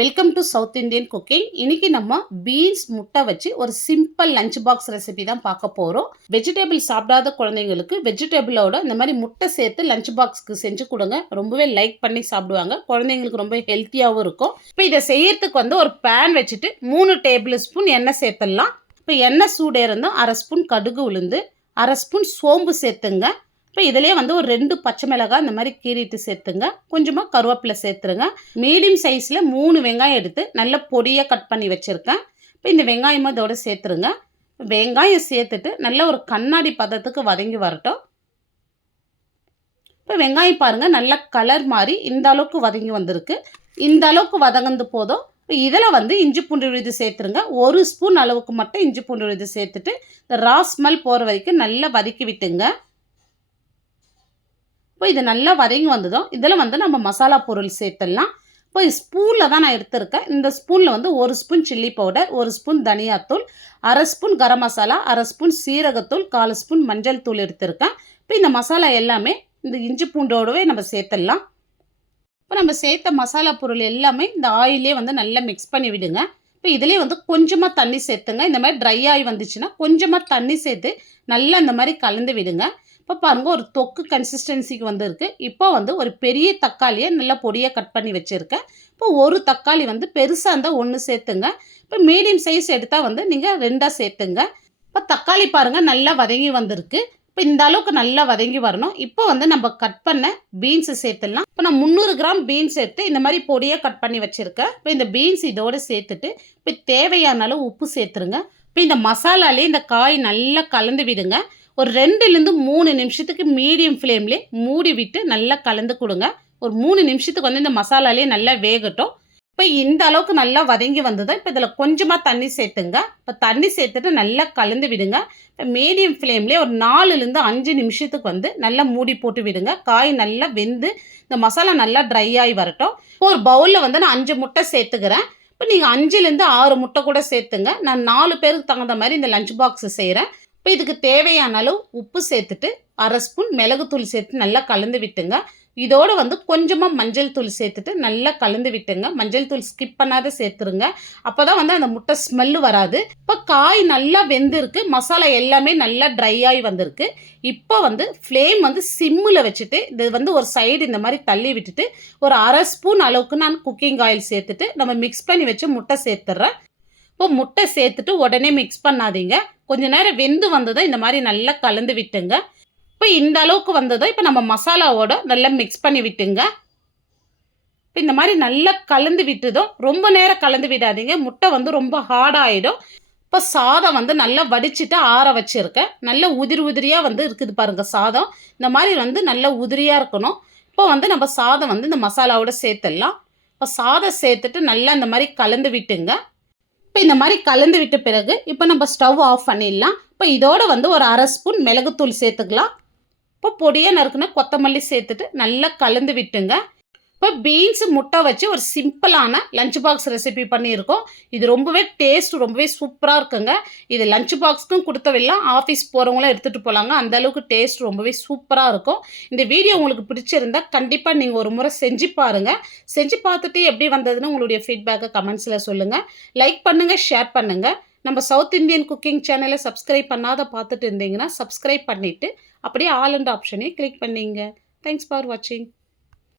Welcome to south Indian cooking. இன்னைக்கு நம்ம beans முட்டை வச்சு ஒரு சிம்பிள் லஞ்ச் பாக்ஸ் ரெசிபி தான் பார்க்க போகிறோம். வெஜிடபிள் சாப்பிடாத குழந்தைங்களுக்கு வெஜிடபிளோட இந்த மாதிரி முட்டை சேர்த்து லஞ்ச் பாக்ஸ்க்கு செஞ்சு கொடுங்க. ரொம்பவே லைக் பண்ணி சாப்பிடுவாங்க. குழந்தைங்களுக்கு ரொம்ப ஹெல்த்தியாகவும் இருக்கும். இப்போ இதை செய்யறதுக்கு ஒரு பேன் வச்சுட்டு 3 டேபிள் ஸ்பூன் எண்ணெய் சேர்த்துடலாம். இப்போ எண்ணெய் சூடேறந்தும் 1/2 ஸ்பூன் கடுகு உளுந்து, 1/2 ஸ்பூன் சோம்பு சேர்த்துங்க. இப்போ இதிலே ஒரு 2 பச்சை மிளகாய் இந்த மாதிரி கீறிட்டு சேர்த்துங்க. கொஞ்சமாக கருவேப்பிலை சேர்த்துருங்க. மீடியம் சைஸில் 3 வெங்காயம் எடுத்து நல்ல பொடியாக கட் பண்ணி வச்சுருக்கேன். இப்போ இந்த வெங்காயமும் இதோட சேர்த்துருங்க. வெங்காயம் சேர்த்துட்டு நல்ல ஒரு கண்ணாடி பதத்துக்கு வதங்கி வரட்டும். இப்போ வெங்காயம் பாருங்கள் நல்லா கலர் மாதிரி இந்த அளவுக்கு வதங்கி வந்திருக்கு. இந்த அளவுக்கு வதங்கந்து போதும். இப்போ இதில் இஞ்சி பூண்டு விழுது சேர்த்துருங்க. 1 ஸ்பூன் அளவுக்கு மட்டும் இஞ்சி பூண்டு விழுது சேர்த்துட்டு இந்த ரா ஸ்மெல் போகிற வரைக்கும் நல்லா வதக்கி விட்டுங்க. இப்போ இது நல்லா வதங்கி வந்ததும் இதில் நம்ம மசாலா பொருள் சேர்த்துடலாம். இப்போ ஸ்பூனில் தான் நான் எடுத்திருக்கேன். இந்த ஸ்பூனில் 1 ஸ்பூன் சில்லி பவுடர், 1 ஸ்பூன் தனியாத்தூள், 1/2 ஸ்பூன் கரம் மசாலா, 1/2 ஸ்பூன் சீரகத்தூள், 1/4 ஸ்பூன் மஞ்சள் தூள் எடுத்திருக்கேன். இப்போ இந்த மசாலா எல்லாமே இந்த இஞ்சி பூண்டோடவே நம்ம சேர்த்துடலாம். இப்போ நம்ம சேர்த்த மசாலா பொருள் எல்லாமே இந்த ஆயிலே நல்லா மிக்ஸ் பண்ணி விடுங்க. இப்போ இதிலே கொஞ்சமாக தண்ணி சேர்த்துங்க. இந்த மாதிரி ட்ரை ஆகி வந்துச்சுன்னா கொஞ்சமாக தண்ணி சேர்த்து நல்லா இந்த மாதிரி கலந்து விடுங்க. இப்போ பாருங்கள் ஒரு தொக்கு கன்சிஸ்டன்சிக்கு வந்திருக்கு. இப்போ ஒரு பெரிய தக்காளியை நல்லா பொடியாக கட் பண்ணி வச்சுருக்கேன். இப்போ ஒரு தக்காளி பெருசாக இருந்தால் 1 சேர்த்துங்க. இப்போ மீடியம் சைஸ் எடுத்தால் நீங்கள் 2ஆக சேர்த்துங்க. இப்போ தக்காளி பாருங்கள் நல்லா வதங்கி வந்திருக்கு. இப்போ இந்த அளவுக்கு நல்லா வதங்கி வரணும். இப்போ நம்ம கட் பண்ண பீன்ஸை சேர்த்துடலாம். இப்போ நான் 300 கிராம் பீன்ஸ் எடுத்து இந்த மாதிரி பொடியாக கட் பண்ணி வச்சுருக்கேன். இப்போ இந்த பீன்ஸ் இதோடு சேர்த்துட்டு இப்போ தேவையான அளவு உப்பு சேர்த்துருங்க. இப்போ இந்த மசாலாலே இந்த காய் நல்லா கலந்து விடுங்க. ஒரு 2லேருந்து 3 நிமிஷத்துக்கு மீடியம் ஃப்ளேம்லேயே மூடி விட்டு நல்லா கலந்து கொடுங்க. ஒரு 3 நிமிஷத்துக்கு இந்த மசாலாலே நல்லா வேகட்டும். இப்போ இந்த அளவுக்கு நல்லா வதங்கி வந்தது. இப்போ இதில் கொஞ்சமாக தண்ணி சேர்த்துங்க. இப்போ தண்ணி சேர்த்துட்டு நல்லா கலந்து விடுங்க. இப்போ மீடியம் ஃப்ளேம்லேயே ஒரு 4லேருந்து 5 நிமிஷத்துக்கு நல்லா மூடி போட்டு விடுங்க. காய் நல்லா வெந்து இந்த மசாலா நல்லா ட்ரை ஆகி வரட்டும். இப்போ ஒரு பவுலில் நான் 5 முட்டை சேர்த்துக்கிறேன். இப்போ நீங்கள் 5லேருந்து 6 முட்டை கூட சேர்த்துங்க. நான் 4 பேருக்கு தகுந்த மாதிரி இந்த லஞ்ச் பாக்ஸ் செய்கிறேன். இப்போ இதுக்கு தேவையான அளவு உப்பு சேர்த்துட்டு 1/2 ஸ்பூன் மிளகுத்தூள் சேர்த்து நல்லா கலந்து விட்டுங்க. இதோடு கொஞ்சமாக மஞ்சள் தூள் சேர்த்துட்டு நல்லா கலந்து விட்டுங்க. மஞ்சள் தூள் ஸ்கிப் பண்ணாத சேர்த்துருங்க. அப்போ தான் அந்த முட்டை ஸ்மெல்லு வராது. இப்போ காய் நல்லா வெந்திருக்கு. மசாலா எல்லாமே நல்லா ட்ரை ஆகி வந்திருக்கு. இப்போ ஃப்ளேம் சிம்மில் வச்சுட்டு இது ஒரு சைடு இந்த மாதிரி தள்ளி விட்டுட்டு ஒரு 1/2 ஸ்பூன் அளவுக்கு நான் குக்கிங் ஆயில் சேர்த்துட்டு நம்ம மிக்ஸ் பண்ணி வச்சு முட்டை சேர்த்துட்றேன். இப்போ முட்டை சேர்த்துட்டு உடனே மிக்ஸ் பண்ணாதீங்க. கொஞ்சம் நேரம் வெந்து வந்ததை இந்த மாதிரி நல்லா கலந்து விட்டுங்க. இப்போ இந்த அளவுக்கு வந்ததோ இப்போ நம்ம மசாலாவோட நல்லா மிக்ஸ் பண்ணி விட்டுங்க. இப்போ இந்த மாதிரி நல்லா கலந்து விட்டுதும் ரொம்ப நேரம் கலந்து விடாதீங்க. முட்டை ரொம்ப ஹார்டாகிடும். இப்போ சாதம் நல்லா வடிச்சிட்டு ஆற வச்சுருக்கேன். நல்ல உதிரியாக இருக்குது பாருங்கள் சாதம். இந்த மாதிரி நல்லா உதிரியாக இருக்கணும். இப்போ நம்ம சாதம் இந்த மசாலாவோட சேர்த்துடலாம். இப்போ சாதம் சேர்த்துட்டு நல்லா இந்த மாதிரி கலந்து விட்டுங்க. இப்போ இந்த மாதிரி கலந்து விட்ட பிறகு இப்போ நம்ம ஸ்டவ் ஆஃப் பண்ணிடலாம். இப்போ இதோட ஒரு 1/2 ஸ்பூன் மிளகுத்தூள் சேர்த்துக்கலாம். இப்போ பொடியாக நறுக்குன கொத்தமல்லி சேர்த்துட்டு நல்லா கலந்து விட்டுங்க. இப்போ பீன்ஸ் முட்டை வச்சு ஒரு சிம்பிளான லஞ்ச் பாக்ஸ் ரெசிபி பண்ணியிருக்கோம். இது ரொம்பவே ரொம்பவே சூப்பராக இருக்குங்க. இது லஞ்ச் பாக்ஸ்க்கும் கொடுத்தவில்லாம் ஆஃபீஸ் போகிறவங்களாம் எடுத்துகிட்டு போகலாங்க. அந்தளவுக்கு டேஸ்ட் ரொம்பவே சூப்பராக இருக்கும். இந்த வீடியோ உங்களுக்கு பிடிச்சிருந்தா கண்டிப்பாக நீங்கள் ஒரு முறை செஞ்சு பாருங்கள். செஞ்சு பார்த்துட்டு எப்படி வந்ததுன்னு உங்களுடைய ஃபீட்பேக்கை கமெண்ட்ஸில் சொல்லுங்கள். லைக் பண்ணுங்கள், ஷேர் பண்ணுங்கள். நம்ம சவுத் இந்தியன் குக்கிங் சேனலை சப்ஸ்கிரைப் பண்ணாத பார்த்துட்டு இருந்தீங்கன்னா சப்ஸ்கிரைப் பண்ணிவிட்டு அப்படியே ஆல் அண்ட் ஆப்ஷனே கிளிக் பண்ணிங்க. தேங்க்ஸ் ஃபார் வாட்சிங்.